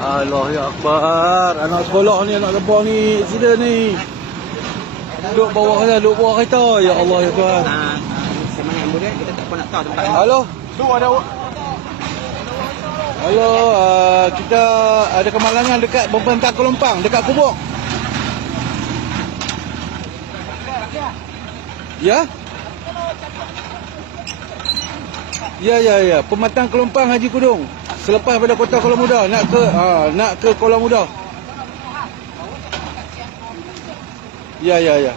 Allah ya Akbar. Anak sekolah ni, anak lebah ni, accident ni. Duduk bawah kereta, duduk bawah kereta. Ya Allah ya Tuhan. Ah, semangat muda kita tak pernah nak tahu tempat. Halo. Tu ada Halo, uh, kita ada kemalangan dekat Bempentang Kelompang, dekat Kubuk. Ya? Ya, ya, ya. Pematang Kelompang Haji Kudung. Selepas pada Kota Kuala Muda nak ke ha, nak ke Kuala Muda. Ya, ya, ya.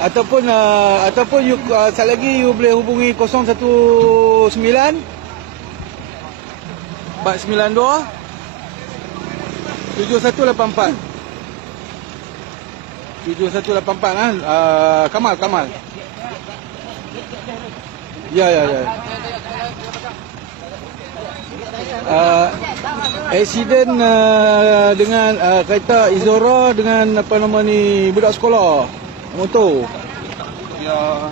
Ataupun uh, ataupun you uh, sat lagi you boleh hubungi 019 492 7184 7184 ah uh, Kamal Kamal. Ya ya ya uh, Accident uh, dengan uh, kereta Izora dengan apa nama ni budak sekolah motor. Ya.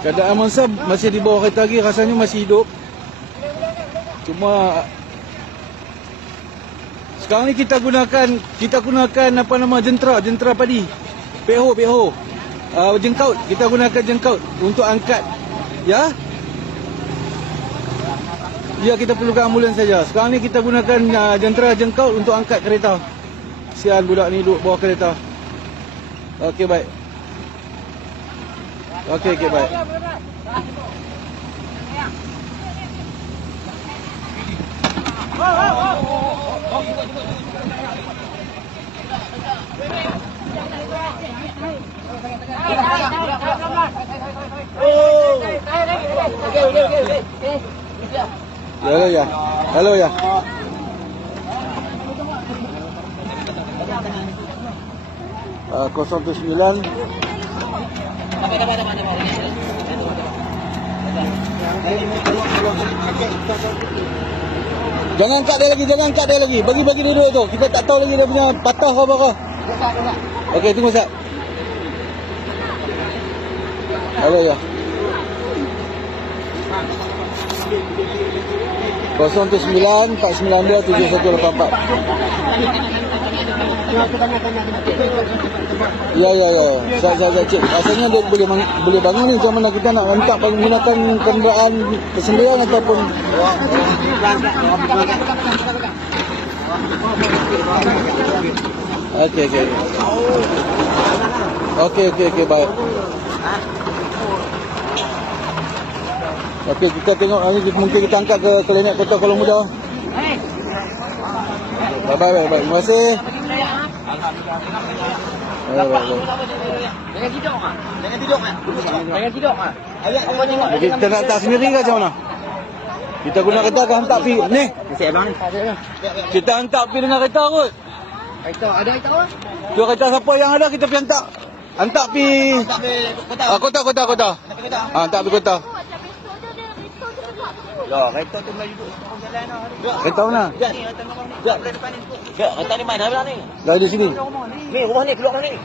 Keadaan Mansab masih di bawah kereta lagi rasanya masih hidup. Cuma sekarang ni kita gunakan kita gunakan apa nama jentera jentera padi. Peho peho. Uh, jengkaut kita gunakan jengkaut untuk angkat ya. Ya kita perlukan ambulans saja. Sekarang ni kita gunakan uh, jentera jengkaut untuk angkat kereta. Sian budak ni duduk bawah kereta. Okey baik. Okey okey baik. Ya ya. Halo ya. Uh, 079 Jangan angkat dia lagi, jangan angkat dia lagi. Bagi-bagi dia duit tu. Kita tak tahu lagi dia punya patah apa ke. Okey, tunggu sat. Halo ya. 079 492 7184. Ya ya ya. Saya saya saya cek. Rasanya dia boleh boleh bangun ni macam mana kita nak hantar menggunakan kenderaan persendirian ataupun Okey okey. Okey okey okey baik. Okey kita tengok hari ni mungkin kita angkat ke klinik Kota Kuala Muda. Baik baik baik. baik. Terima kasih. Jangan tidur ah. Jangan tidur ah. Jangan tidur ah. Ayat tengok kita nak hantar sendiri ke macam mana? Kita guna kereta ke hantar pi ni? Si abang ni. Kita hantar pi dengan kereta kot. Kereta ada kereta apa? Tu kereta siapa yang ada kita pergi hantar. Hantar pi Tak boleh kota. ah, kota kota kota. Ah, hantar pi kota. Ya, kereta tu Melayu duduk sekarang jalan lah. Kereta mana? Ya, ni kereta rumah ni. Belah depan ni. Ya, kereta ni mana belah ni? Dari di sini. Ni rumah ni keluar mana ni?